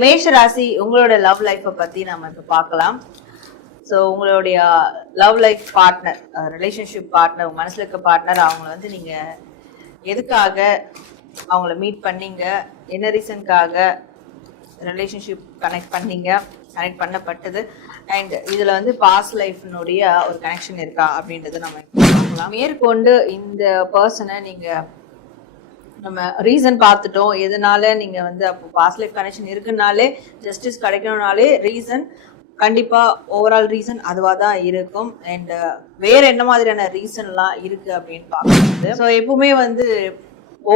மேஷ ராசி உங்களோட லவ் லைஃப்பை பத்தி நம்ம இப்ப பார்க்கலாம். ஸோ உங்களுடைய love life partner, relationship partner, உங்க மனசுல இருக்க பார்ட்னர், அவங்க வந்து நீங்க எதுக்காக அவங்கள மீட் பண்ணீங்க, என்ன ரீசனுக்காக ரிலேஷன்ஷிப் கனெக்ட் பண்ணப்பட்டது, அண்ட் இதுல வந்து பாஸ்ட் லைஃப்னுடைய ஒரு கனெக்ஷன் இருக்கா அப்படின்றது நம்ம பார்க்கலாம். மேற்கொண்டு இந்த பர்சனை நீங்க நம்ம ரீசன் பார்த்துட்டோம், எதனால நீங்க வந்து அப்போ பாஸ்ட் லைஃப் கனெக்ஷன் இருக்குனாலே ஜஸ்டிஸ் கிடைக்கணும்னாலே ரீசன் கண்டிப்பா ஓவரால் ரீசன் அதுவா தான் இருக்கும். அண்ட் வேற என்ன மாதிரியான ரீசன்லாம் இருக்கு அப்படின்னு பார்க்கும்போது, ஸோ எப்பவுமே வந்து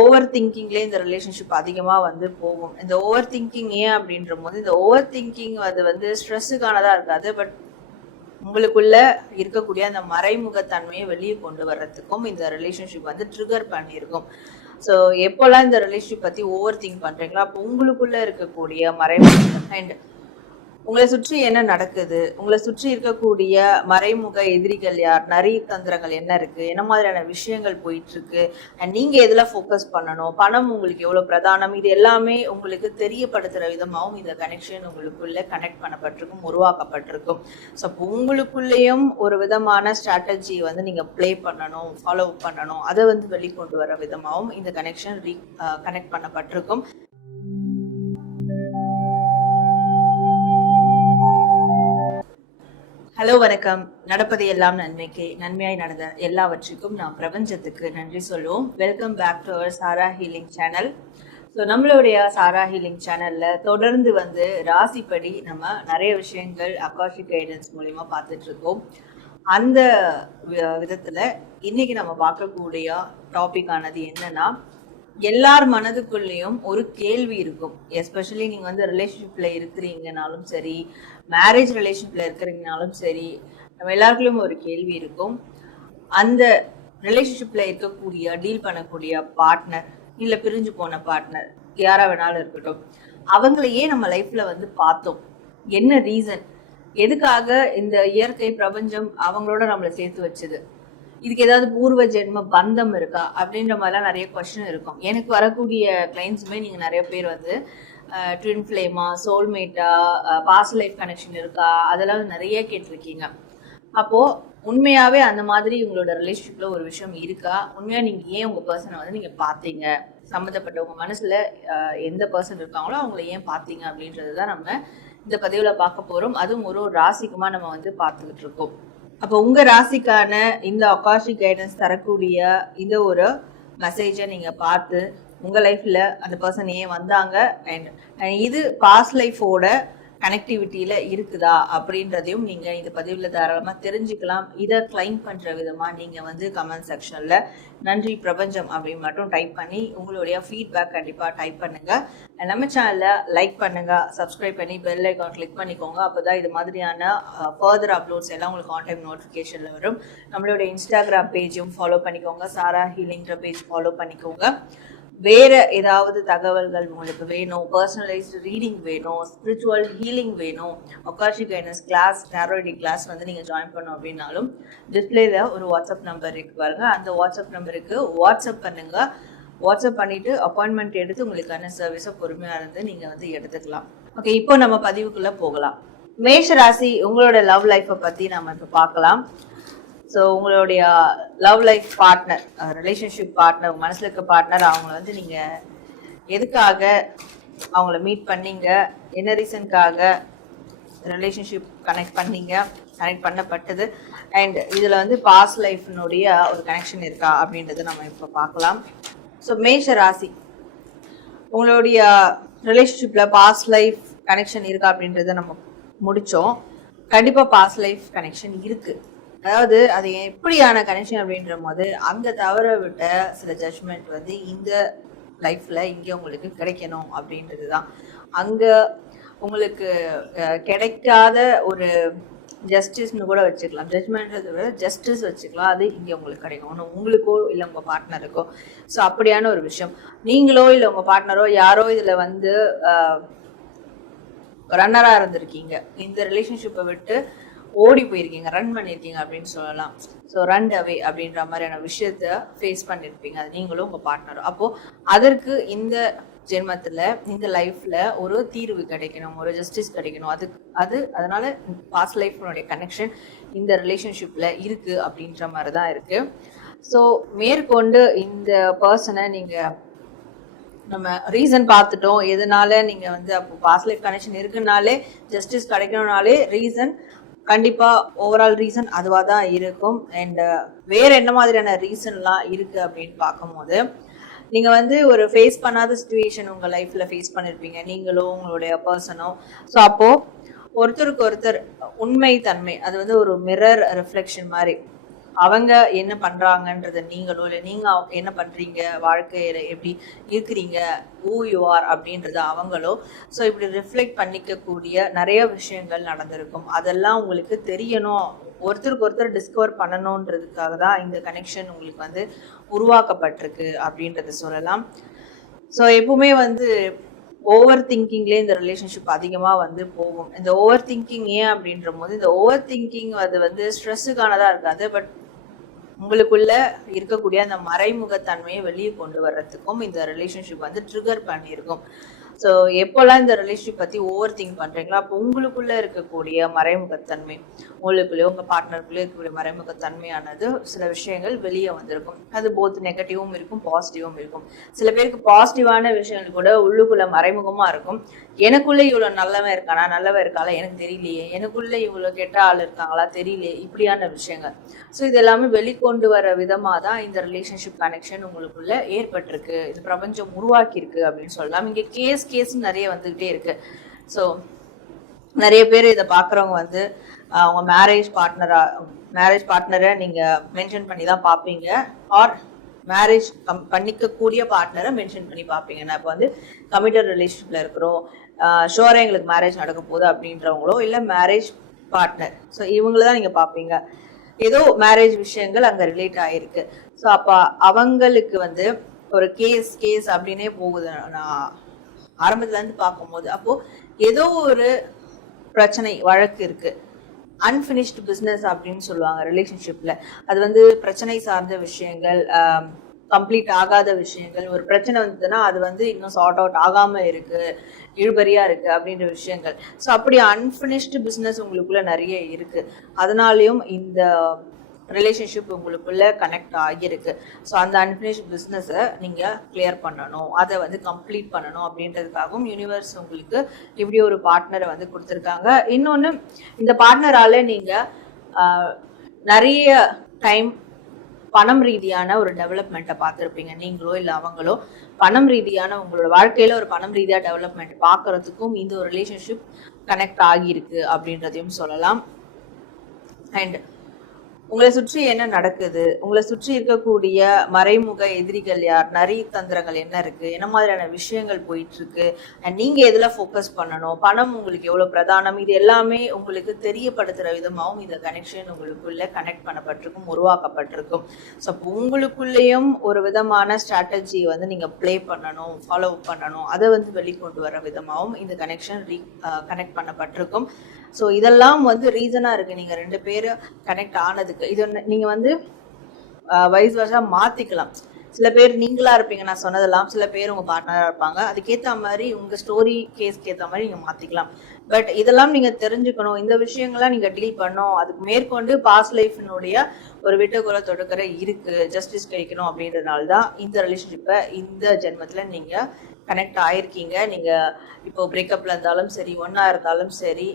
ஓவர் திங்கிங்லேயே இந்த ரிலேஷன்ஷிப் அதிகமாக வந்து போகும். இந்த ஓவர் திங்கிங் ஏன் அப்படின்ற போது, இந்த ஓவர் திங்கிங் அது வந்து ஸ்ட்ரெஸ்ஸுக்கானதாக இருக்காது, பட் உங்களுக்குள்ள இருக்கக்கூடிய அந்த மறைமுகத்தன்மையை வெளியே கொண்டு வர்றதுக்கும் இந்த ரிலேஷன்ஷிப் வந்து ட்ரிகர் பண்ணியிருக்கும். ஸோ எப்போல்லாம் இந்த ரிலேஷன்ஷிப் பற்றி ஓவர் திங்க் பண்ணுறீங்களோ அப்போ உங்களுக்குள்ள இருக்கக்கூடிய மறைமுகம் அண்ட் உங்களை சுற்றி என்ன நடக்குது, உங்களை சுற்றி இருக்கக்கூடிய மறைமுக எதிரிகள் யார், நரி தந்திரங்கள் என்ன இருக்கு, என்ன மாதிரியான விஷயங்கள் போயிட்டு இருக்கு, அண்ட் நீங்க எதுல ஃபோக்கஸ் பண்ணணும், பணம் உங்களுக்கு எவ்வளவு பிரதானம், இது எல்லாமே உங்களுக்கு தெரியப்படுத்துற விதமாகவும் இந்த கனெக்ஷன் உங்களுக்குள்ள கனெக்ட் பண்ணப்பட்டிருக்கும், உருவாக்கப்பட்டிருக்கும். ஸோ அப்போ உங்களுக்குள்ளேயும் ஒரு விதமான ஸ்ட்ராட்டஜி வந்து நீங்க பிளே பண்ணணும், ஃபாலோ பண்ணணும், அதை வந்து வெளிக்கொண்டு வர விதமாகவும் இந்த கனெக்ஷன் கனெக்ட் பண்ணப்பட்டிருக்கும். ஹலோ வணக்கம். நடப்பது எல்லாம் நன்மைக்கு, நன்மையாய் நடந்த எல்லாவற்றுக்கும் நாம் பிரபஞ்சத்துக்கு நன்றி சொல்லுவோம். Welcome back to our Sara healing channel. So நம்மளுடைய சாரா ஹீலிங் சேனல்ல தொடர்ந்து வந்து ராசிப்படி நம்ம நிறைய விஷயங்கள் அகாஷிக் கைடன்ஸ் மூலியமா பார்த்துட்டு இருக்கோம். அந்த விதத்துல இன்னைக்கு நம்ம பார்க்கக்கூடிய டாபிக் ஆனது என்னன்னா, எல்லார் மனதுக்குள்ளேயும் ஒரு கேள்வி இருக்கும். எஸ்பெஷலி நீங்க வந்து ரிலேஷன்ஷிப்ல இருக்கிறீங்கனாலும் சரி, மேரேஜ் ரிலேஷன்ஷிப்ல இருக்கிறீங்கனாலும் சரி, நம்ம எல்லாருக்குள்ளயும் ஒரு கேள்வி இருக்கும். அந்த ரிலேஷன்ஷிப்ல இருக்கக்கூடிய டீல் பண்ணக்கூடிய பார்ட்னர், இல்ல பிரிஞ்சு போன பார்ட்னர், யாரா வேணாலும் இருக்கட்டும், அவங்களையே நம்ம லைஃப்ல வந்து பார்த்தோம். என்ன ரீசன், எதுக்காக இந்த இயற்கை பிரபஞ்சம் அவங்களோட நம்மளை சேர்த்து வச்சது, இதுக்கு ஏதாவது பூர்வ ஜென்ம பந்தம் இருக்கா அப்படின்ற மாதிரிலாம் நிறைய கொஸ்டின் இருக்கும். எனக்கு வரக்கூடிய கிளைண்ட்ஸுமே நீங்க நிறைய பேர் வந்து ட்வின் ஃப்ளேமா, சோல்மேட்டா, பாஸ்ட் லைஃப் கனெக்ஷன் இருக்கா, அதெல்லாம் நிறைய கேட்டிருக்கீங்க. அப்போ உண்மையாவே அந்த மாதிரி உங்களோட ரிலேஷன்ஷிப்ல ஒரு விஷயம் இருக்கா, உண்மையா நீங்க ஏன் உங்க பர்சனை வந்து நீங்க பார்த்தீங்க, சம்மந்தப்பட்ட உங்க மனசுல எந்த பர்சன் இருக்காங்களோ அவங்கள ஏன் பார்த்தீங்க அப்படின்றது தான் நம்ம இந்த பதிவுல பார்க்க போறோம். அதுவும் ஒரு ராசிக்குமா நம்ம வந்து பார்த்துக்கிட்டு இருக்கோம். அப்போ உங்க ராசிக்கான இந்த அகாஷிக் கைடன்ஸ் தரக்கூடிய இந்த ஒரு மெசேஜை நீங்க பார்த்து உங்க லைஃப்ல அந்த பர்சன் ஏன் வந்தாங்க, அண்ட் இது பாஸ்ட் லைஃபோட கனெக்டிவிட்டியில இருக்குதா அப்படின்றதையும் நீங்க இந்த பதிவுல தாராளமா தெரிஞ்சுக்கலாம். இதை கிளைம் பண்ற விதமா நீங்க வந்து கமெண்ட் செக்ஷன்ல நன்றி பிரபஞ்சம் அப்படின்னு மட்டும் டைப் பண்ணி உங்களுடைய ஃபீட்பேக் கண்டிப்பா டைப் பண்ணுங்க. நம்ம சேனல்ல லைக் பண்ணுங்க, சப்ஸ்கிரைப் பண்ணி பெல் ஐக்கான் கிளிக் பண்ணிக்கோங்க. அப்போதான் இது மாதிரியான ஃபர்தர் அப்லோட்ஸ் எல்லாம் உங்களுக்கு ஆன் டைம் நோட்டிஃபிகேஷன்ல வரும். நம்மளுடைய இன்ஸ்டாகிராம் பேஜும் ஃபாலோ பண்ணிக்கோங்க, சாரா ஹீலிங்கிற பேஜ் ஃபாலோ பண்ணிக்கோங்க. வேற ஏதாவது தகவல்கள் உங்களுக்கு வேணும், பர்சனலைஸ்டு ரீடிங் வேணும், ஸ்பிரிச்சுவல் ஹீலிங் வேணும், akashic guidance class, tarot reading class வந்து நீங்கள் ஜாயின் பண்ணோம் அப்படின்னாலும் டிஸ்பிளேல ஒரு வாட்ஸ்அப் நம்பர் இருக்கு பாருங்க, அந்த வாட்ஸ்அப் நம்பருக்கு வாட்ஸ்அப் பண்ணுங்க. வாட்ஸ்அப் பண்ணிட்டு அப்பாயின்மெண்ட் எடுத்து உங்களுக்கான சர்வீஸை பொறுமையாக இருந்து நீங்கள் வந்து எடுத்துக்கலாம். ஓகே, இப்போ நம்ம பதிவுக்குள்ள போகலாம். மேஷ ராசி உங்களோட லவ் லைஃப்பை பற்றி நம்ம இப்போ பார்க்கலாம். ஸோ உங்களுடைய love life partner, relationship partner, உங்க மனசுல இருக்க பார்ட்னர், அவங்கள வந்து நீங்க எதுக்காக அவங்கள மீட் பண்ணீங்க, என்ன ரீசனுக்காக ரிலேஷன்ஷிப் கனெக்ட் பண்ணப்பட்டது, அண்ட் இதுல வந்து பாஸ்ட் லைஃப்னுடைய ஒரு கனெக்ஷன் இருக்கா அப்படின்றத நம்ம இப்போ பார்க்கலாம். ஸோ மேஷ ராசி உங்களுடைய ரிலேஷன்ஷிப்ல பாஸ்ட் லைஃப் கனெக்ஷன் இருக்கா அப்படின்றத நம்ம முடிச்சோம். கண்டிப்பா பாஸ்ட் லைஃப் கனெக்ஷன் இருக்கு. அதாவது அது எப்படியான கனெக்ஷன் அப்படின்ற போது, அங்க தவற விட்ட சில ஜட்ஜ்மெண்ட் வந்து இந்த லைஃப்ல இங்க உங்களுக்கு கிடைக்கணும் அப்படின்றது தான். அங்க உங்களுக்கு கிடைக்காத ஒரு ஜஸ்டிஸ்னு கூட வச்சுக்கலாம், ஜட்ஜ்மெண்ட்றதை விட ஜஸ்டிஸ் வச்சுக்கலாம், அது இங்கே உங்களுக்கு கிடைக்கும், ஒன்று உங்களுக்கோ இல்லை உங்கள் பார்ட்னருக்கோ. ஸோ அப்படியான ஒரு விஷயம், நீங்களோ இல்லை உங்கள் பார்ட்னரோ யாரோ இதில் வந்து ரன்னராக இருந்திருக்கீங்க, இந்த ரிலேஷன்ஷிப்பை விட்டு ஓடி போயிருக்கீங்க, ரன் பண்ணியிருக்கீங்க அப்படின்னு சொல்லலாம். ஸோ ரன் அவே அப்படின்ற மாதிரியான விஷயத்த ஃபேஸ் பண்ணியிருப்பீங்க, அது நீங்களும் உங்கள் பார்ட்னரும். அப்போது அதற்கு இந்த ஜென்மத்துல இந்த லைஃப்ல ஒரு தீர்வு கிடைக்கணும், ஒரு ஜஸ்டிஸ் கிடைக்கணும். அதனால பாஸ்ட் லைஃப்னுடைய கனெக்ஷன் இந்த ரிலேஷன்ஷிப்ல இருக்கு அப்படின்ற மாதிரி தான் இருக்கு. ஸோ மேற்கொண்டு இந்த பர்சனை நீங்க நம்ம ரீசன் பார்த்துட்டோம், எதனால நீங்க வந்து அப்போ பாஸ்ட் லைஃப் கனெக்ஷன் இருக்குனாலே ஜஸ்டிஸ் கிடைக்கணும்னாலே ரீசன் கண்டிப்பா ஓவரால் ரீசன் அதுவா தான் இருக்கும். அண்ட் வேற என்ன மாதிரியான ரீசன்லாம் இருக்கு அப்படின்னு பார்க்கும்போது, நீங்க வந்து ஒரு ஃபேஸ் பண்ணாத சுச்சுவேஷன் உங்க லைஃப்ல ஃபேஸ் பண்ணிருப்பீங்க, நீங்களும் உங்களுடைய பர்சனும். ஸோ அப்போ ஒருத்தருக்கு ஒருத்தர் உண்மை தன்மை, அது வந்து ஒரு மிரர் ரிஃப்ளெக்ஷன் மாதிரி. அவங்க என்ன பண்றாங்கன்றத நீங்களோ இல்லை நீங்க என்ன பண்றீங்க, வாழ்க்கையில எப்படி இருக்கிறீங்க, who you are அப்படின்றத அவங்களோ ஸோ இப்படி ரிஃப்ளெக்ட் பண்ணிக்கக்கூடிய நிறைய விஷயங்கள் நடந்திருக்கும். அதெல்லாம் உங்களுக்கு தெரியணும், ஒருத்தருக்கு ஒருத்தர் டிஸ்கவர் பண்ணணுன்றதுக்காக தான் இந்த கனெக்ஷன் உங்களுக்கு வந்து உருவாக்கப்பட்டிருக்கு அப்படின்றத சொல்லலாம். ஸோ எப்பவுமே வந்து ஓவர் திங்கிங்லேயே இந்த ரிலேஷன்ஷிப் அதிகமாக வந்து போகும். இந்த ஓவர் திங்கிங் ஏன் அப்படின்ற போது, இந்த ஓவர் திங்கிங் அது வந்து ஸ்ட்ரெஸ்ஸுக்கானதாக இருக்காது, பட் உங்களுக்குள்ள இருக்கக்கூடிய அந்த மறைமுகத்தன்மையை வெளியே கொண்டு வர்றதுக்கும் இந்த ரிலேஷன்ஷிப் வந்து ட்ரிகர் பண்ணியிருக்கும். ஸோ எப்போல்லாம் இந்த ரிலேஷன்ஷிப் பற்றி ஓவர் திங்க் பண்ணுறீங்களோ அப்போ உங்களுக்குள்ளே இருக்கக்கூடிய மறைமுகத்தன்மை, உங்களுக்குள்ளேயோ உங்கள் பார்ட்னருக்குள்ளே இருக்கக்கூடிய மறைமுகத்தன்மையானது சில விஷயங்கள் வெளியே வந்திருக்கும். அது போத் நெகட்டிவும் இருக்கும், பாசிட்டிவும் இருக்கும். சில பேருக்கு பாசிட்டிவான விஷயங்கள் கூட உள்ளுக்குள்ளே மறைமுகமாக இருக்கும். எனக்குள்ளே இவ்வளோ நல்லவன் இருக்கானா, நல்லவன் இருக்காளா எனக்கு தெரியலையே, எனக்குள்ளே இவ்வளோ கெட்ட ஆள் இருக்காங்களா தெரியலையே, இப்படியான விஷயங்கள். ஸோ இது எல்லாமே வெளிக்கொண்டு வர விதமாக தான் இந்த ரிலேஷன்ஷிப் கனெக்ஷன் உங்களுக்குள்ள ஏற்பட்டிருக்கு, இது பிரபஞ்சம் உருவாக்கியிருக்கு அப்படின்னு சொல்லலாம். இங்கே கேஸ் நிறைய வந்துகிட்டே இருக்கு. ஸோ நிறைய பேர் இதை பார்க்குறவங்க வந்து அவங்க மேரேஜ் பார்ட்னரை நீங்கள் மென்ஷன் பண்ணி தான் பார்ப்பீங்க, ஆர் மேரேஜ் பண்ணிக்கக்கூடிய பார்ட்னரை மென்ஷன் பண்ணி பார்ப்பீங்க. நான் இப்போ வந்து கமிட்டட் ரிலேஷன்ஷிப்பில் இருக்கிறோம், ஷோராக எங்களுக்கு மேரேஜ் நடக்க போகுது அப்படின்றவங்களோ இல்லை மேரேஜ் பார்ட்னர், ஸோ இவங்கள தான் நீங்கள் பார்ப்பீங்க. ஏதோ மேரேஜ் விஷயங்கள் அங்கே ரிலேட் ஆகிருக்கு. ஸோ அப்போ அவங்களுக்கு வந்து ஒரு கேஸ் அப்படின்னே போகுது. நான் ஆரம்பத்துலேருந்து பார்க்கும்போது அப்போது ஏதோ ஒரு பிரச்சனை வழக்கு இருக்குது, அன்ஃபினிஷ்டு பிஸ்னஸ் அப்படின்னு சொல்லுவாங்க ரிலேஷன்ஷிப்பில். அது வந்து பிரச்சனை சார்ந்த விஷயங்கள், கம்ப்ளீட் ஆகாத விஷயங்கள். ஒரு பிரச்சனை வந்ததுன்னா அது வந்து இன்னும் சார்ட் அவுட் ஆகாமல் இருக்குது, இழுபறியாக இருக்குது அப்படின்ற விஷயங்கள். ஸோ அப்படி அன்ஃபினிஷ்டு பிஸ்னஸ் உங்களுக்குள்ள நிறைய இருக்குது. அதனாலையும் இந்த ரிலேஷன்ஷிப் உங்களுக்குள்ள கனெக்ட் ஆகியிருக்கு. ஸோ அந்த அன்ஃபினிஷ்ட் பிஸ்னஸை நீங்கள் கிளியர் பண்ணணும், அதை வந்து கம்ப்ளீட் பண்ணணும் அப்படின்றதுக்காகவும் யூனிவர்ஸ் உங்களுக்கு இப்படி ஒரு பார்ட்னரை வந்து கொடுத்துருக்காங்க. இன்னொன்று, இந்த பார்ட்னரால் நீங்கள் நிறைய டைம் பணம் ரீதியான ஒரு டெவலப்மெண்ட்டை பார்த்துருப்பீங்க, நீங்களோ இல்லை அவங்களோ. பணம் ரீதியான உங்களோட வாழ்க்கையில் ஒரு பணம் ரீதியாக டெவலப்மெண்ட் பார்க்கறதுக்கும் இந்த ஒரு ரிலேஷன்ஷிப் கனெக்ட் ஆகியிருக்கு அப்படின்றதையும் சொல்லலாம். அண்ட் உங்களை சுற்றி என்ன நடக்குது, உங்களை சுற்றி இருக்கக்கூடிய மறைமுக எதிரிகள் யார், நிறைய தந்திரங்கள் என்ன இருக்கு, என்ன மாதிரியான விஷயங்கள் போயிட்டு இருக்கு, அண்ட் நீங்க எதுல ஃபோக்கஸ் பண்ணணும், பணம் உங்களுக்கு எவ்வளவு பிரதானம், இது எல்லாமே உங்களுக்கு தெரியப்படுத்துற விதமாகவும் இந்த கனெக்ஷன் உங்களுக்குள்ள கனெக்ட் பண்ணப்பட்டிருக்கும், உருவாக்கப்பட்டிருக்கும். ஸோ உங்களுக்குள்ளேயும் ஒரு விதமான ஸ்ட்ராட்டஜி வந்து நீங்க பிளே பண்ணணும், ஃபாலோ பண்ணணும், அதை வந்து வெளிக்கொண்டு வர விதமாகவும் இந்த கனெக்ஷன் கனெக்ட் பண்ணப்பட்டிருக்கும். ஸோ இதெல்லாம் வந்து ரீசனாக இருக்குது நீங்கள் ரெண்டு பேரும் கனெக்ட் ஆனதுக்கு. இது நீங்கள் வந்து வைஸ் வருஷா மாற்றிக்கலாம். சில பேர் நீங்களாக இருப்பீங்க நான் சொன்னதெல்லாம், சில பேர் உங்கள் பார்ட்னராக இருப்பாங்க. அதுக்கேற்ற மாதிரி உங்கள் ஸ்டோரி கேஸ்க்கு ஏற்ற மாதிரி நீங்கள் மாற்றிக்கலாம். பட் இதெல்லாம் நீங்கள் தெரிஞ்சுக்கணும், இந்த விஷயங்கள்லாம் நீங்கள் டீல் பண்ணணும். அதுக்கு மேற்கொண்டு பாஸ்ட் லைஃபினுடைய ஒரு விட்டுக்குறை தொடுக்கிற இருக்குது, ஜஸ்டிஸ் கிடைக்கணும் அப்படின்றதுனால தான் இந்த ரிலேஷன்ஷிப்பை இந்த ஜென்மத்தில் நீங்கள் கனெக்ட் ஆகிருக்கீங்க. நீங்கள் இப்போ பிரேக்கப்பில் இருந்தாலும் சரி, ஒன்றா இருந்தாலும் சரி,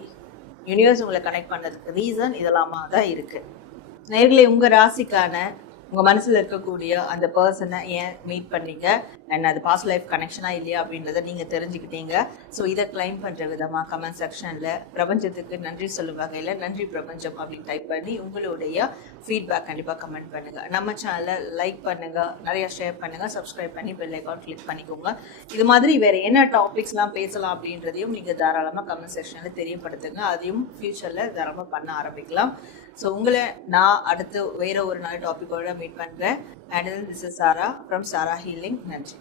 யூனிவர்ஸ் உங்களை கனெக்ட் பண்ணதுக்கு ரீசன் இதெல்லாமா தான் இருக்கு. நேர்களே, உங்க ராசிக்கான உங்க மனசுல இருக்கக்கூடிய அந்த பர்சனை ஏன் மீட் பண்ணீங்க, அண்ட் அது பாஸ்ட் லைஃப் கனெக்ஷனா இல்லையா அப்படின்றத நீங்க தெரிஞ்சுக்கிட்டீங்க. ஸோ இதை கிளைம் பண்ற விதமா கமெண்ட் செக்ஷன்ல பிரபஞ்சத்துக்கு நன்றி சொல்லும் வகையில நன்றி பிரபஞ்சம் அப்படின்னு டைப் பண்ணி உங்களுடைய ஃபீட்பேக் கண்டிப்பா கமெண்ட் பண்ணுங்க. நம்ம சேனலை லைக் பண்ணுங்க, நிறைய ஷேர் பண்ணுங்க, சப்ஸ்கிரைப் பண்ணி பெல் ஐகான் கிளிக் பண்ணிக்கோங்க. இது மாதிரி வேற என்ன டாபிக்ஸ்லாம் பேசலாம் அப்படின்றதையும் நீங்க தாராளமா கமெண்ட் செக்ஷன்ல தெரியப்படுத்துங்க. அதையும் ஃபியூச்சர்ல தாராளமா பண்ண ஆரம்பிக்கலாம். ஸோ உங்களை நான் அடுத்து வேற ஒரு நல்ல டாபிக்கோட மீட் பண்ணுறேன். And this is Sara from Sara healing. நன்றி.